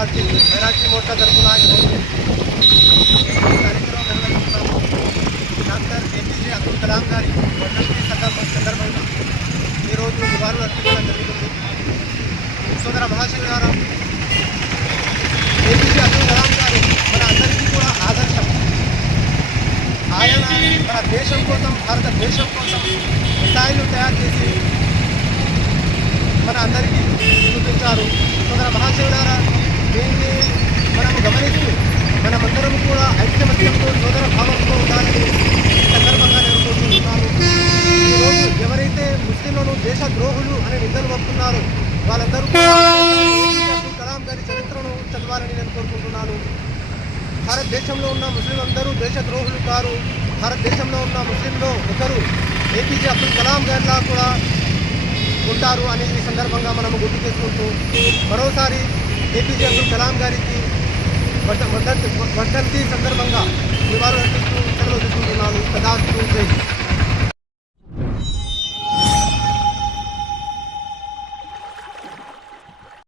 Party minority Morcha తరఫున doctor APJ Abdul Kalam గారి వర్ధంతి సందర్భంగా ఈరోజు నివాళులు అర్పించడం జరుగుతుంది. సోదర మహాశివగారు ఏపీజే అబ్దుల్ కలాం గారు మన అందరికీ కూడా ఆదర్శం. ఆయన మన దేశం కోసం, భారతదేశం కోసం మిసైళ్లు తయారు చేసి మన అందరికీ చూపించారు. సోదర మహాశివులారా, దీన్ని మనము గమనిస్తూ మనమందరం కూడా ఐక్యమత్యంతో సోదర భావంతో ఉండాలని ఈ సందర్భంగా నేను కోరుకుంటున్నాను. ఈరోజు ఎవరైతే ముస్లింలను దేశ ద్రోహులు అనే నిందలు వస్తున్నారో వాళ్ళందరూ కూడా అబ్దుల్ కలాం గారి చరిత్రను చదవాలని నేను కోరుకుంటున్నాను. భారతదేశంలో ఉన్న ముస్లింలందరూ దేశ ద్రోహులు కారు. భారతదేశంలో ఉన్న ముస్లింలో ఒకరు ఏపీజే అబ్దుల్ కలాం గారిలా కూడా ఉంటారు అని ఈ సందర్భంగా మనము గుర్తు చేసుకుంటూ మరోసారి ఏపీజే అబ్దుల్ కలాం గారికి వర్ధంతి సందర్భంగా నివాళులు అర్పిస్తూ సెలవు తీసుకుంటున్నాను. తదాస్తు. జై హింద్.